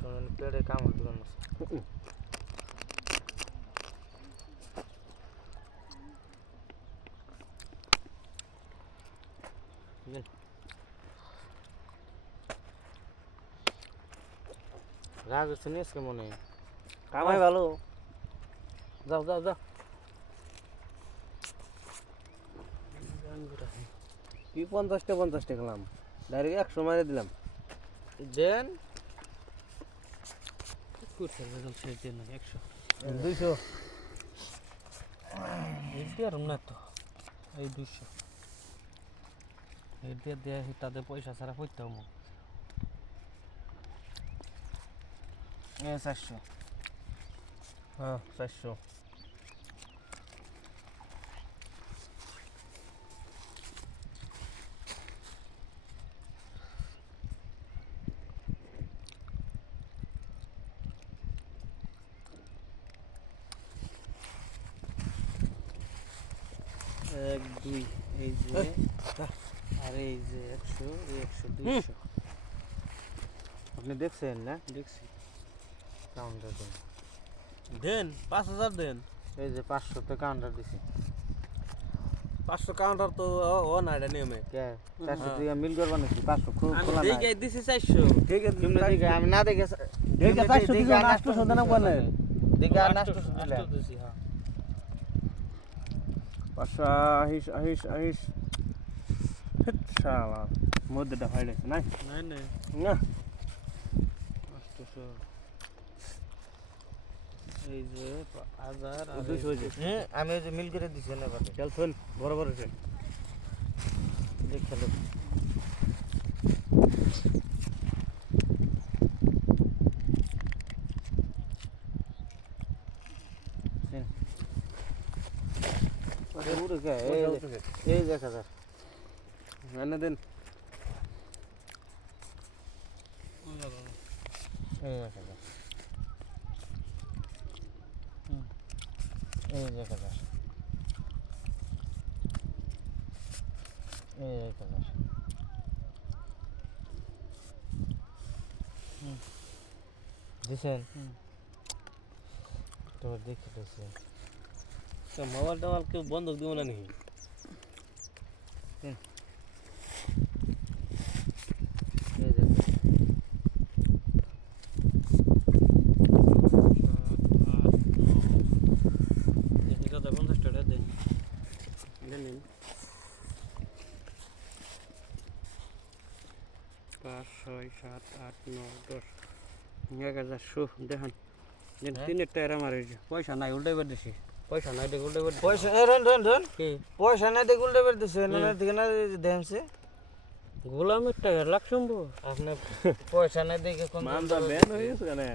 তুমি পেড়ে কামড় দিবেন না রাগ হচ্ছে নিয়ে মনে হয় কামাই ভালো যাও যাও যাও কি 50টা খেলাম ডাইরেক্ট 100 মারে দিলাম দেন করছে রেজাল্ট শেষ দেন 100 200 এই দিয়ে আর না তো এই 200 এই দিয়ে দিয়ে তাদের পয়সা ছাড়া করতে হবে 400 হ্যাঁ 400 1 2 এই যে আর এই যে 100 এই 100 200 আপনি দেখছেন না দেখছি কাউন্টার দেন দেন 5000 দেন এই যে 500 তে কাউন্টার দিছি 500 কাউন্টার তো ও না এটা নিয়মে কে 400 টাকা মিল করবা নাকি 500 খুব আমি খোলা না দেখে দিছি 400 ঠিক আছে তুমি দেখে আমি না দেখে দেখে 400 দিছো না 800 দেনা বলে দেখে আর 800 দিলে 800 দিছি হ্যাঁ 500 আহিস শালা মধ্যটা ফাইলে নাই নাই নাই না 800 এই যে 1000 আর 200 হয়েছে হ্যাঁ আমি ওই যে মিল করে দিছি না বাদে চল চল বড় বড় আছে দেখে লো আরে উড়ে গে এই 1000 এনে দেন এই 1000 এই 1000 এই 1000 দিছেন তো দেখে দিছে তো মোবাইল টোবাইল কেউ বন্ধক দিব না নাকি এই দেখো দেখি কত 50 টাকা দেন দেন 5 6 7 8 9 10 1100 দেখেন দেন তিনের টায়ার আমার এই যে পয়সা নাই উল্টাই বের দিছি পয়সা নাই দেখে উল্টাই বের পয়সা ধন কি পয়সা নাই দেখে উল্টে বের দিছে না দেখে না দেনছে গোলামের টাকা লাখ সম্ভব আপনি পয়সা নাই দেখে কোন মান দা ব্যান হয়ে গেছে না